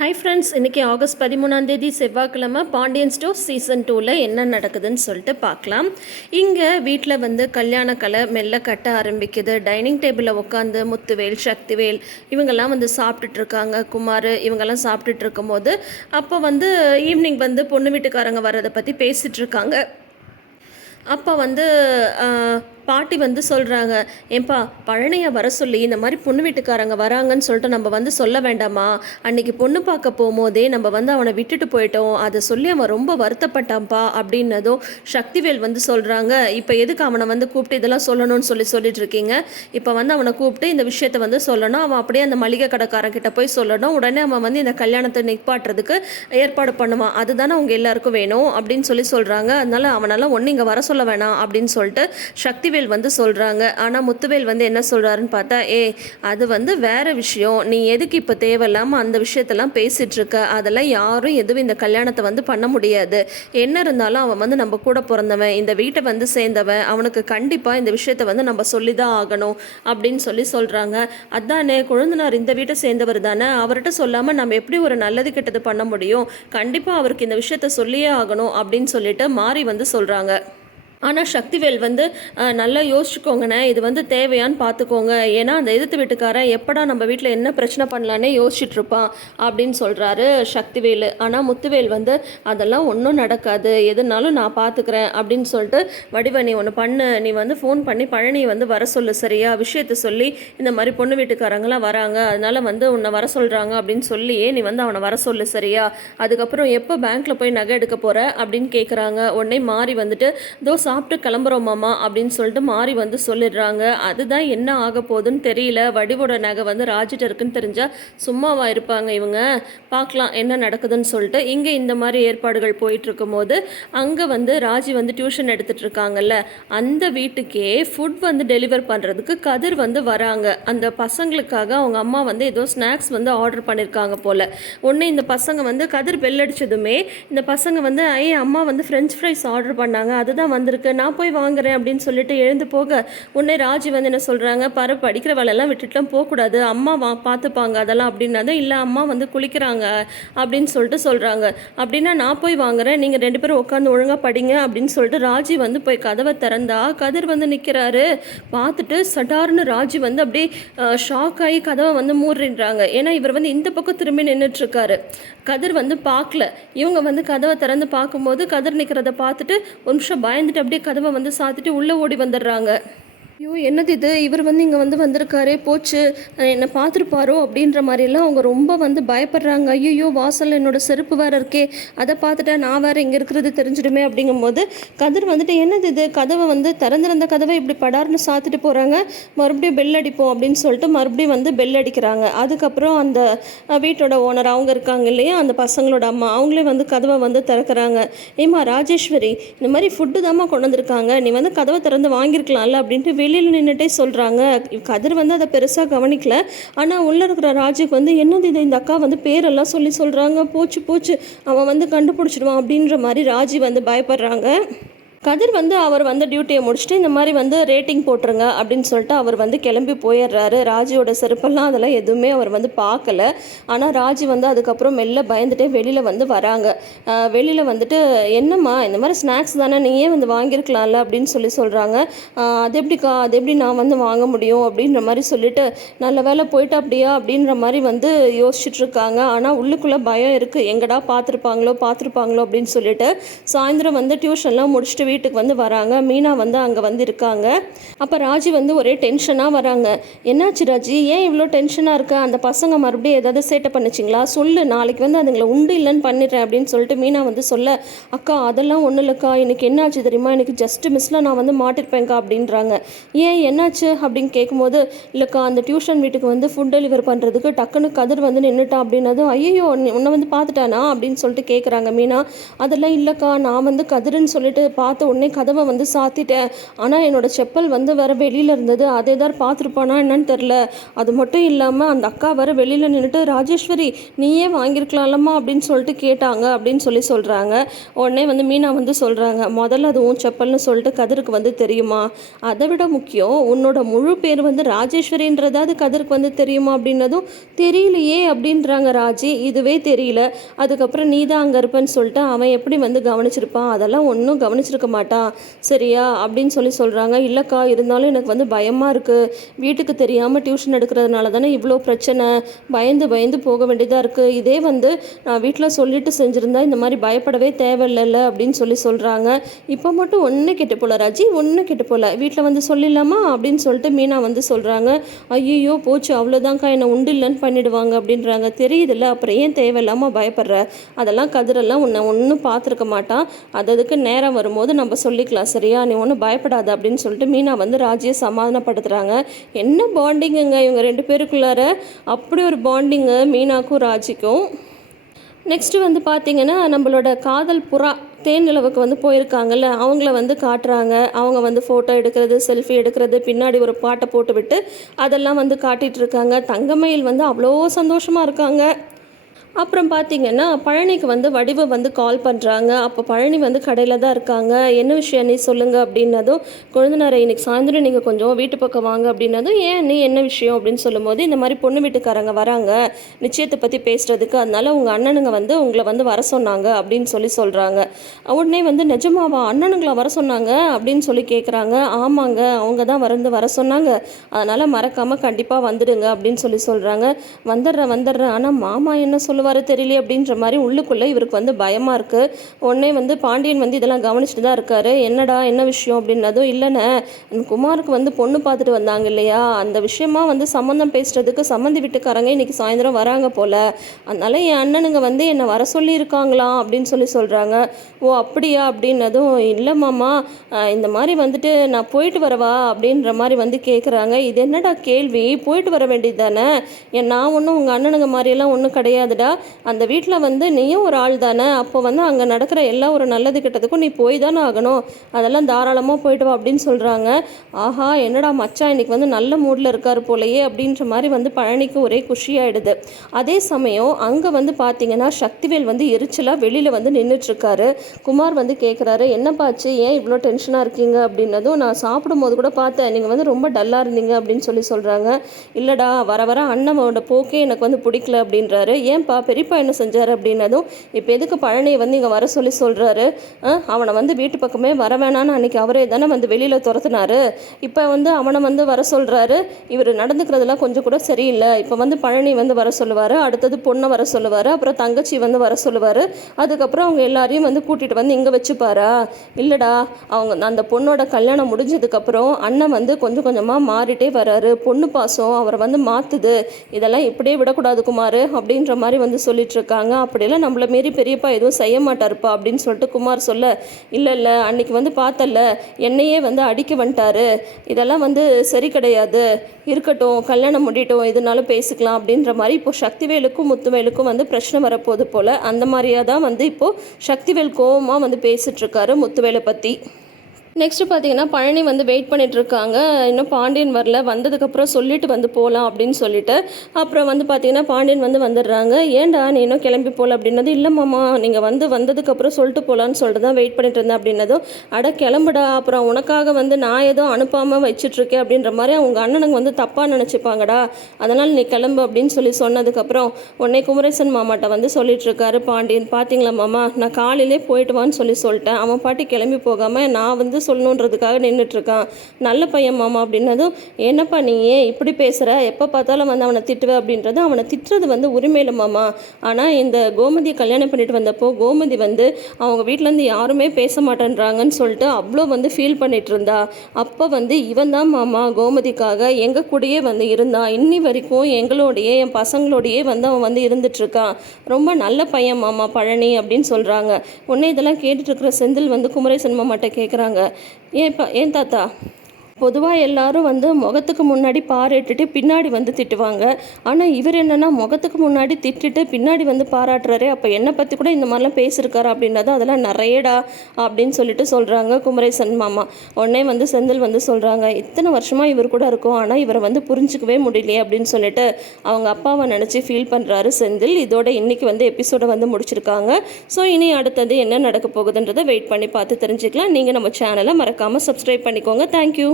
Hi friends இன்றைக்கி August பதிமூணாந்தேதி செவ்வாய்க்கிழமை பாண்டியன் ஸ்டோர் சீசன் டூவில் என்ன நடக்குதுன்னு சொல்லிட்டு பார்க்கலாம். இங்கே வீட்டில் வந்து கல்யாண கலை மெல்ல கட்ட ஆரம்பிக்குது. டைனிங் டேபிளில் உட்காந்து முத்துவேல் சக்திவேல் இவங்கெல்லாம் வந்து சாப்பிட்டுட்டு இருக்காங்க. குமார் இவங்கெல்லாம் சாப்பிட்டுட்டு இருக்கும்போது அப்போ வந்து ஈவினிங் வந்து பொண்ணு வீட்டுக்காரங்க வர்றதை பற்றி பேசிகிட்டு இருக்காங்க. அப்போ வந்து பாட்டி வந்து சொல்கிறாங்க ஏன்பா பழனியை வர சொல்லி இந்த மாதிரி பொண்ணு வீட்டுக்காரங்க வராங்கன்னு சொல்லிட்டு நம்ம வந்து சொல்ல வேண்டாமா? அன்னைக்கு பொண்ணு பார்க்க போகும்போதே நம்ம வந்து அவனை விட்டுட்டு போயிட்டோம். அதை சொல்லி அவன் ரொம்ப வருத்தப்பட்டான்ப்பா அப்படின்னதும் சக்திவேல் வந்து சொல்கிறாங்க இப்போ எதுக்கு அவனை வந்து கூப்பிட்டு இதெல்லாம் சொல்லணும்னு சொல்லி சொல்லிட்டு இருக்கீங்க? இப்போ வந்து அவனை கூப்பிட்டு இந்த விஷயத்த வந்து சொல்லணும். அவன் அப்படியே அந்த மளிகை கடைக்காரங்கிட்ட போய் சொல்லணும். உடனே அவன் வந்து இந்த கல்யாணத்தை நிப்பாட்டுறதுக்கு ஏற்பாடு பண்ணுவான். அதுதானே அவங்க எல்லாருக்கும் வேணும் அப்படின்னு சொல்லி சொல்கிறாங்க அதனால அவனால் ஒன்று இங்கே வர சொல்ல வேணாம் அப்படின்னு சொல்லிட்டு சக்திவேல் வந்து சொல்கிறாங்க ஆனால் முத்துவேல் வந்து என்ன சொல்கிறாருன்னு பார்த்தா ஏ அது வந்து வேறு விஷயம். நீ எதுக்கு இப்போ தேவையில்லாமல் அந்த விஷயத்தெல்லாம் பேசிகிட்ருக்க அதெல்லாம் யாரும் எதுவும் இந்த கல்யாணத்தை வந்து பண்ண முடியாது. என்ன இருந்தாலும் அவன் வந்து நம்ம கூட பிறந்தவன் இந்த வீட்டை வந்து சேர்ந்தவன். அவனுக்கு கண்டிப்பாக இந்த விஷயத்தை வந்து நம்ம சொல்லி தான் ஆகணும். அப்படின்னு சொல்லி சொல்கிறாங்க அதானே குழந்தனார் இந்த வீட்டை சேர்ந்தவர் தானே? அவர்கிட்ட சொல்லாமல் நம்ம எப்படி ஒரு நல்லது கெட்டது பண்ண முடியும்? கண்டிப்பாக அவருக்கு இந்த விஷயத்த சொல்லியே ஆகணும். அப்படின்னு சொல்லிட்டு மாறி வந்து சொல்கிறாங்க ஆனால் சக்திவேல் வந்து நல்லா யோசிச்சுக்கோங்கண்ணே இது வந்து தேவையான்னு பார்த்துக்கோங்க ஏன்னா அந்த எதிர்த்து வீட்டுக்காரன் எப்படா நம்ம வீட்டில் என்ன பிரச்சனை பண்ணலான்னே யோசிச்சுட்ருப்பான் அப்படின்னு சொல்கிறாரு சக்திவேல். ஆனால் முத்துவேல் வந்து அதெல்லாம் ஒன்றும் நடக்காது. எதுனாலும் நான் பார்த்துக்கிறேன் அப்படின்னு சொல்லிட்டு வடிவ நீ ஒன்று பண்ணு. நீ வந்து ஃபோன் பண்ணி பழனியை வந்து வர சொல்லு சரியா? விஷயத்த சொல்லி இந்த மாதிரி பொண்ணு வீட்டுக்காரங்களாம் வராங்க. அதனால் வந்து உன்னை வர சொல்கிறாங்க அப்படின்னு சொல்லியே நீ வந்து அவனை வர சொல்லு சரியா? அதுக்கப்புறம் எப்போ பேங்க்கில் போய் நகை எடுக்க போகிற அப்படின்னு கேட்குறாங்க உடனே மாறி வந்துட்டு தோசை சாப்பிட்டு கிளம்புறோம் மாமா அப்படின்னு சொல்லிட்டு மாறி வந்து சொல்லிடுறாங்க. அதுதான் என்ன ஆக போகுதுன்னு தெரியல. வடிவோட நகை வந்து ராஜிட்ட இருக்குன்னு தெரிஞ்சால் சும்மாவா இருப்பாங்க இவங்க. பார்க்கலாம் என்ன நடக்குதுன்னு சொல்லிட்டு இங்கே இந்த மாதிரி ஏற்பாடுகள் போயிட்டுருக்கும் போது அங்கே வந்து ராஜி வந்து டியூஷன் எடுத்துகிட்டு இருக்காங்கல்ல. அந்த வீட்டுக்கே ஃபுட் வந்து டெலிவர் பண்ணுறதுக்கு கதிர் வந்து வராங்க. அந்த பசங்களுக்காக அவங்க அம்மா வந்து ஏதோ ஸ்நாக்ஸ் வந்து ஆர்டர் பண்ணியிருக்காங்க போல். ஒன்று இந்த பசங்க வந்து கதிர் bell இந்த பசங்க வந்து ஐ அம்மா வந்து ஃப்ரெஞ்ச் ஃப்ரைஸ் ஆர்டர் பண்ணாங்க. அதுதான் வந்திருக்கு. நான் போய் வாங்குறேன் அப்படின்னு சொல்லிட்டு எழுந்து போக உடனே ராஜி வந்து என்ன சொல்கிறாங்க பர படிக்கிற வேலையெல்லாம் விட்டுட்டுலாம் போகக்கூடாது. அம்மா வா பார்த்துப்பாங்க அதெல்லாம் அப்படின்னதும் இல்லை அம்மா வந்து குளிக்கிறாங்க அப்படின்னு சொல்லிட்டு சொல்கிறாங்க அப்படின்னா நான் போய் வாங்குறேன். நீங்கள் ரெண்டு பேரும் உட்காந்து ஒழுங்காக படிங்க அப்படின்னு சொல்லிட்டு ராஜி வந்து போய் கதவை திறந்தா கதிர் வந்து நிற்கிறாரு பார்த்துட்டு சடார்னு ராஜி வந்து அப்படியே ஷாக் ஆகி கதவை வந்து மூடிடுறாங்க ஏன்னா இவர் வந்து இந்த பக்கம் திரும்பி நின்றுட்டுருக்காரு கதிர் வந்து பார்க்கல. இவங்க வந்து கதவை திறந்து பார்க்கும்போது கதிர் நிற்கிறத பார்த்துட்டு ஒரு நிமிஷம் பயந்துட்டு அப்படியே கதவை வந்து சாத்திட்டு உள்ளே ஓடி வந்துடுறாங்க. ஐயோ என்னது இது? இவர் வந்து இங்கே வந்து வந்திருக்காரு. போச்சு. என்னை பார்த்துருப்பாரோ அப்படின்ற மாதிரிலாம் அவங்க ரொம்ப வந்து பயப்படுறாங்க. ஐயோ வாசல் என்னோட செருப்பு வேறு இருக்கே. அதை பார்த்துட்டா நான் வேறு இங்கே இருக்கிறது தெரிஞ்சிடுமே அப்படிங்கும்போது கதிர் வந்துட்டு என்னது இது? கதவை வந்து திறந்திருந்த கதவை இப்படி படார்னு சாத்திட்டு போகிறாங்க மறுபடியும் பெல் அடிப்போம் அப்படின்னு சொல்லிட்டு மறுபடியும் வந்து பெல் அடிக்கிறாங்க. அதுக்கப்புறம் அந்த வீட்டோட ஓனர் அவங்க இருக்காங்க இல்லையா? அந்த பசங்களோட அம்மா அவங்களே வந்து கதவை வந்து திறக்கிறாங்க. ஏம்மா ராஜேஸ்வரி இந்த மாதிரி ஃபுட்டு தாம்மா கொண்டு வந்திருக்காங்க. நீ வந்து கதவை திறந்து வாங்கியிருக்கலாம்ல அப்படின்ட்டு வெளியில் நின்றுட்டே சொல்கிறாங்க கதிர் வந்து அதை பெருசாக கவனிக்கல. ஆனால் உள்ளே இருக்கிற ராஜுக்கு வந்து என்னது இது? இந்த அக்கா வந்து பேரெல்லாம் சொல்லி சொல்கிறாங்க போச்சு போச்சு. அவன் வந்து கண்டுபிடிச்சிடுவான். அப்படின்ற மாதிரி ராஜி வந்து பயப்படுறாங்க. கதிர் வந்து அவர் வந்து டியூட்டியை முடிச்சுட்டு இந்த மாதிரி வந்து ரேட்டிங் போட்டுருங்க அப்படின்னு சொல்லிட்டு அவர் வந்து கிளம்பி போயிடுறாரு. ராஜியோட செருப்பெல்லாம் அதெல்லாம் எதுவுமே அவர் வந்து பார்க்கல. ஆனால் ராஜி வந்து அதுக்கப்புறம் மெல்ல பயந்துட்டே வெளியில் வந்து வராங்க. வெளியில் வந்துட்டு என்னம்மா இந்த மாதிரி ஸ்நாக்ஸ் தானே நீயே வந்து வாங்கியிருக்கலாம்ல அப்படின்னு சொல்லி சொல்கிறாங்க அது எப்படிக்கா அது எப்படி நான் வந்து வாங்க முடியும் அப்படின்ற மாதிரி சொல்லிட்டு நல்ல வேலை போயிட்டு அப்படியா அப்படின்ற மாதிரி வந்து யோசிச்சுட்டு இருக்காங்க. ஆனால் உள்ளுக்குள்ளே பயம் இருக்குது எங்கடா பார்த்துருப்பாங்களோ பார்த்துருப்பாங்களோ அப்படின்னு சொல்லிட்டு சாயந்தரம் வந்து டியூஷன்லாம் முடிச்சுட்டு வீட்டுக்கு வந்து வராங்க. மீனா வந்து அங்கே வந்து இருக்காங்க அப்போ ராஜி வந்து ஒரே டென்ஷனாக வராங்க. என்னாச்சு ராஜி? ஏன் இவ்வளோ டென்ஷனாக இருக்க? அந்த பசங்க மறுபடியும் ஏதாவது சேட்டை பண்ணுச்சிங்களா? சொல்லு நாளைக்கு வந்து அதுங்களை உண்டு இல்லைன்னு பண்ணிடுறேன் அப்படின்னு சொல்லிட்டு மீனா வந்து சொல்ல அக்கா அதெல்லாம் ஒன்றும் இல்லைக்கா. எனக்கு என்னாச்சு தெரியுமா? எனக்கு ஜஸ்ட் மிஸ்ல நான் வந்து மாட்டிருப்பேன்க்கா அப்படின்றாங்க. ஏன்? என்னாச்சு? அப்படின்னு கேட்கும்போது இல்லைக்கா அந்த டியூஷன் வீட்டுக்கு வந்து ஃபுட் டெலிவர் பண்ணுறதுக்கு டக்குன்னு கதிர் வந்து நின்றுட்டான் அப்படின்னதும் ஐயோ உன்னை வந்து பார்த்துட்டானா? அப்படின்னு சொல்லிட்டு கேட்குறாங்க மீனா. அதெல்லாம் இல்லைக்கா. நான் வந்து கதிர்னு சொல்லிட்டு பார்த்து பார்த்த உடனே கதவை வந்து சாத்திட்டேன். ஆனால் என்னோட செப்பல் வந்து வேறு வெளியில் இருந்தது. அதை தான் பார்த்துருப்பானா என்னன்னு தெரில அது மட்டும் இல்லாமல் அந்த அக்கா வர வெளியில் நின்றுட்டு ராஜேஸ்வரி நீயே வாங்கியிருக்கலாம்லம்மா அப்படின்னு சொல்லிட்டு கேட்டாங்க அப்படின்னு சொல்லி சொல்கிறாங்க உடனே வந்து மீனா வந்து சொல்கிறாங்க முதல்ல அது உன் செப்பல்னு சொல்லிட்டு கதிருக்கு வந்து தெரியுமா? அதை விட முக்கியம் உன்னோட முழு பேர் வந்து ராஜேஸ்வரின்றதாவது கதிருக்கு வந்து தெரியுமா? அப்படின்னதும் தெரியலையே அப்படின்றாங்க ராஜி. இதுவே தெரியல. அதுக்கப்புறம் நீ தான் அங்கே இருப்பேன்னு சொல்லிட்டு அவன் எப்படி வந்து கவனிச்சிருப்பான்? அதெல்லாம் ஒன்றும் கவனிச்சிருக்க மாட்டான். சரியா? அப்படின்னு சொல்லி சொல்கிறாங்க இல்லைக்கா இருந்தாலும் எனக்கு வந்து பயமாக இருக்குது வீட்டுக்கு தெரியாமல் டியூஷன் எடுக்கிறதுனால தானே இவ்வளோ பிரச்சனை. பயந்து பயந்து போக வேண்டியதாக இருக்குது இதே வந்து நான் வீட்டில் சொல்லிட்டு செஞ்சுருந்தா இந்த மாதிரி பயப்படவே தேவையில்லைல்ல அப்படின்னு சொல்லி சொல்கிறாங்க இப்போ மட்டும் ஒன்று கெட்டு போல ராஜி. ஒன்று கெட்டு போல. வீட்டில் வந்து சொல்லிடலாமா? அப்படின்னு சொல்லிட்டு மீனா வந்து சொல்கிறாங்க ஐயோ போச்சு. அவ்வளோதான்க்கா என்னை உண்டு இல்லைன்னு பண்ணிடுவாங்க அப்படின்றாங்க. தெரியுதுல்ல. அப்புறம் ஏன் தேவையில்லாமல் பயப்படுற? அதெல்லாம் கதிரெல்லாம் உன்னை ஒன்றும் பார்த்துருக்க மாட்டான். அது அதுக்கு நேரம் வரும்போது நம்ம சொல்லிக்கலாம் சரியா? நீ ஒன்றும் பயப்படாத அப்படின்னு சொல்லிட்டு மீனா வந்து ராஜியை சமாதானப்படுத்துகிறாங்க என்ன பாண்டிங்குங்க இவங்க ரெண்டு பேருக்குள்ளார? அப்படி ஒரு பாண்டிங்கு மீனாக்கும் ராஜிக்கும். நெக்ஸ்ட்டு வந்து பார்த்தீங்கன்னா நம்மளோட காதல் புறா தேன் நிலவுக்கு வந்து போயிருக்காங்கல்ல அவங்கள வந்து காட்டுறாங்க. அவங்க வந்து ஃபோட்டோ எடுக்கிறது செல்ஃபி எடுக்கிறது பின்னாடி ஒரு பாட்டை போட்டு விட்டு அதெல்லாம் வந்து காட்டிகிட்டு இருக்காங்க. தங்கமயில் வந்து அவ்வளோ சந்தோஷமாக இருக்காங்க. அப்புறம் பார்த்தீங்கன்னா பழனிக்கு வந்து வடிவு வந்து கால் பண்ணுறாங்க அப்போ பழனி வந்து கடையில் தான் இருக்காங்க. என்ன விஷயம் நீ சொல்லுங்கள் அப்படின்னதும் கொழுந்தனாரை இன்னைக்கு சாயந்தரம் நீங்கள் கொஞ்சம் வீட்டு பக்கம் வாங்க அப்படின்னதும் ஏன் நீ என்ன விஷயம் அப்படின்னு சொல்லும்போது இந்த மாதிரி பொண்ணு வீட்டுக்காரங்க வராங்க. நிச்சயத்தை பற்றி பேசுகிறதுக்கு அதனால உங்கள் அண்ணனுங்க வந்து உங்களை வந்து வர சொன்னாங்க அப்படின்னு சொல்லி சொல்கிறாங்க உடனே வந்து நிஜமாவா அண்ணனுங்களை வர சொன்னாங்க? அப்படின்னு சொல்லி கேட்குறாங்க ஆமாங்க அவங்க தான் வந்து வர சொன்னாங்க. அதனால் மறக்காமல் கண்டிப்பாக வந்துடுங்க அப்படின்னு சொல்லி சொல்கிறாங்க வந்துடுறேன் வந்துடுறேன். ஆனால் மாமா என்ன சொல்லுவார் தெரியல அப்படின்ற மாதிரி உள்ளுக்குள்ளே இவருக்கு வந்து பயமாக இருக்குது உடனே வந்து பாண்டியன் வந்து இதெல்லாம் கவனிச்சுட்டு தான் இருக்காரு. என்னடா என்ன விஷயம் அப்படின்னதும் இல்லைண்ணே. இந்த குமாருக்கு வந்து பொண்ணு பார்த்துட்டு வந்தாங்க இல்லையா? அந்த விஷயமா வந்து சம்மந்தம் பேசுறதுக்கு சம்மந்தி வீட்டுக்காரங்க இன்னைக்கு சாயந்தரம் வராங்க போல. அதனால் என் அண்ணனுங்க வந்து என்னை வர சொல்லியிருக்காங்களாம் அப்படின்னு சொல்லி சொல்கிறாங்க ஓ அப்படியா அப்படின்னதும் இல்லை மாமா. இந்த மாதிரி வந்துட்டு நான் போயிட்டு வரவா அப்படின்ற மாதிரி வந்து கேட்குறாங்க இது என்னடா கேள்வி? போயிட்டு வர வேண்டியது தானே? நான் ஒன்றும் உங்கள் அண்ணனுங்க மாதிரியெல்லாம் ஒன்றும் கிடையாதுடா. அந்த வீட்டில் வந்து நீயும் ஒரு ஆள் தானே அப்போ வந்து அங்கே நடக்கிற எல்லா ஒரு நல்லது கெட்டதுக்கும் நீ போய் தானே ஆகணும். அதெல்லாம் தாராளமாக போயிட்டு வா அப்படின்னு சொல்கிறாங்க ஆஹா என்னடா மச்சான் இன்னைக்கு வந்து நல்ல மூடில் இருக்கார் போலையே அப்படின்ற மாதிரி வந்து பழனிக்கு ஒரே குஷியாயிடுது. அதே சமயம் அங்கே வந்து பார்த்தீங்கன்னா சக்திவேல் வந்து எரிச்சலாக வெளியில் வந்து நின்றுட்டுருக்காரு குமார் வந்து கேட்குறாரு என்னப்பாச்சு ஏன் இவ்வளோ டென்ஷனாக இருக்கீங்க? அப்படின்னதும் நான் சாப்பிடும்போது கூட பார்த்தேன். நீங்கள் வந்து ரொம்ப டல்லாக இருந்தீங்க அப்படின்னு சொல்லி சொல்கிறாங்க இல்லைடா வர வர அண்ணனோட போக்கே எனக்கு வந்து பிடிக்கல அப்படின்றாரு. ஏன்பா பெரியப்பா என்ன செஞ்சார் அப்படின்னதும் இப்போ எதுக்கு பழனியை வந்து இங்கே வர சொல்லி சொல்கிறாரு அவனை வந்து வீட்டு பக்கமே வர வேணான்னு அன்றைக்கி அவரே தானே வந்து வெளியில் துரத்துனாரு. இப்போ வந்து அவனை வந்து வர சொல்கிறாரு இவர் நடந்துக்கிறதுலாம் கொஞ்சம் கூட சரியில்லை. இப்போ வந்து பழனி வந்து வர சொல்லுவார். அடுத்தது பொண்ணை வர சொல்லுவார். அப்புறம் தங்கச்சி வந்து வர சொல்லுவார். அதுக்கப்புறம் அவங்க எல்லாரையும் வந்து கூட்டிகிட்டு வந்து இங்கே வச்சுப்பாரா? இல்லைடா அவங்க அந்த பொண்ணோட கல்யாணம் முடிஞ்சதுக்கப்புறம் அண்ணன் வந்து கொஞ்சம் கொஞ்சமாக மாறிட்டே வராரு. பொண்ணு பாசம் அவரை வந்து மாற்றுது இதெல்லாம் இப்படியே விடக்கூடாது குமார் அப்படின்ற மாதிரி வந்து வந்து இருக்காங்க அப்படியெல்லாம் நம்மள மாரி பெரியப்பா எதுவும் செய்ய மாட்டாருப்பா அப்படின்னு சொல்லிட்டு குமார் சொல்ல இல்லை இல்லை அன்னைக்கு வந்து பார்த்தல்ல என்னையே வந்து அடிக்க வந்துட்டாரு. இதெல்லாம் வந்து சரி கிடையாது. இருக்கட்டும் கல்யாணம் முடியட்டும் எதுனாலும் பேசிக்கலாம். அப்படின்ற மாதிரி இப்போ சக்திவேலுக்கும் முத்துவேலுக்கும் வந்து பிரச்சனை வரப்போகுது போல். அந்த மாதிரியாக தான் வந்து இப்போது சக்திவேல் கோவமாக வந்து பேசிகிட்ருக்காரு முத்துவேலை பற்றி நெக்ஸ்ட் பார்த்தீங்கன்னா பழனி வந்து வெயிட் பண்ணிட்டு இருக்காங்க இன்னும் பாண்டியன் வரல. வந்ததுக்கப்புறம் சொல்லிட்டு வந்து போகலாம் அப்படின்னு சொல்லிட்டு. அப்புறம் வந்து பார்த்தீங்கன்னா பாண்டியன் வந்து வந்துடுறாங்க. ஏன்டா நீ இன்னும் கிளம்பி போகல அப்படின்னது இல்லை மாமா நீங்கள் வந்து வந்ததுக்கப்புறம் சொல்லிட்டு போகலான்னு சொல்லிட்டு தான் வெயிட் பண்ணிட்டு இருந்தேன் அப்படின்னதும் அட கிளம்புடா. அப்புறம் உனக்காக வந்து நான் ஏதோ அனுப்பாமல் வச்சிட்ருக்கேன் அப்படின்ற மாதிரி அவங்க அண்ணனுக்கு வந்து தப்பாக நினச்சிப்பாங்கடா. அதனால் நீ கிளம்பு அப்படின்னு சொல்லி சொன்னதுக்கப்புறம் உடனே குமரேசன் மாமாட்ட வந்து சொல்லிட்டு இருக்காரு பாண்டியன். பார்த்தீங்களா மாமா நான் காலையிலே போயிட்டு வான்னு சொல்லி சொல்லிட்டேன். அவன் பாட்டி கிளம்பி போகாமல் நான் வந்து சொல்லணுன்றதுக்காக நின்றுட்டுருக்கான் நல்ல பையன் மாமா அப்படின்னதும் என்னப்பா நீ ஏன் இப்படி பேசுகிற எப்போ பார்த்தாலும் வந்து அவனை திட்டுவ? அப்படின்றது அவனை திட்டுறது வந்து உரிமையில மாமா. ஆனால் இந்த கோமதியை கல்யாணம் பண்ணிட்டு வந்தப்போ கோமதி வந்து அவங்க வீட்டிலேருந்து யாருமே பேச மாட்டேன்றாங்கன்னு சொல்லிட்டு அவ்வளோ வந்து ஃபீல் பண்ணிட்டு இருந்தா அப்போ வந்து இவன் தான் மாமா கோமதிக்காக எங்கள் கூடயே வந்து இருந்தான். இன்னி வரைக்கும் எங்களோடையே என் பசங்களோடையே வந்து அவன் வந்து இருந்துட்டு இருக்கான் ரொம்ப நல்ல பையன் மாமா பழனி அப்படின்னு சொல்கிறாங்க உடனே இதெல்லாம் கேட்டுட்டு இருக்கிற செந்தில் வந்து குமரேசன் மாமாட்ட கேட்குறாங்க ஏன் பா ஏன் தாத்தா? பொதுவாக எல்லாரும் வந்து முகத்துக்கு முன்னாடி பாராட்டுட்டு பின்னாடி வந்து திட்டுவாங்க. ஆனால் இவர் என்னன்னா முகத்துக்கு முன்னாடி திட்டுட்டு பின்னாடி வந்து பாராட்டுறாரு அப்போ என்னை பற்றி கூட இந்த மாதிரிலாம் பேசியிருக்காரு அப்படின்றத அதெல்லாம் நிறையடா அப்படின்னு சொல்லிட்டு சொல்கிறாங்க குமரேசன் மாமா. உடனே வந்து செந்தில் வந்து சொல்கிறாங்க இத்தனை வருஷமாக இவர் கூட இருக்கும் ஆனால் இவரை வந்து புரிஞ்சிக்கவே முடியலையே அப்படின்னு சொல்லிட்டு அவங்க அப்பாவை நினச்சி ஃபீல் பண்ணுறாரு செந்தில். இதோட இன்னைக்கு வந்து எபிசோடை வந்து முடிச்சிருக்காங்க. ஸோ இனி அடுத்தது என்ன நடக்க போகுதுன்றதை வெயிட் பண்ணி பார்த்து தெரிஞ்சுக்கலாம். நீங்கள் நம்ம சேனலை மறக்காமல் சப்ஸ்கிரைப் பண்ணிக்கோங்க. தேங்க்யூ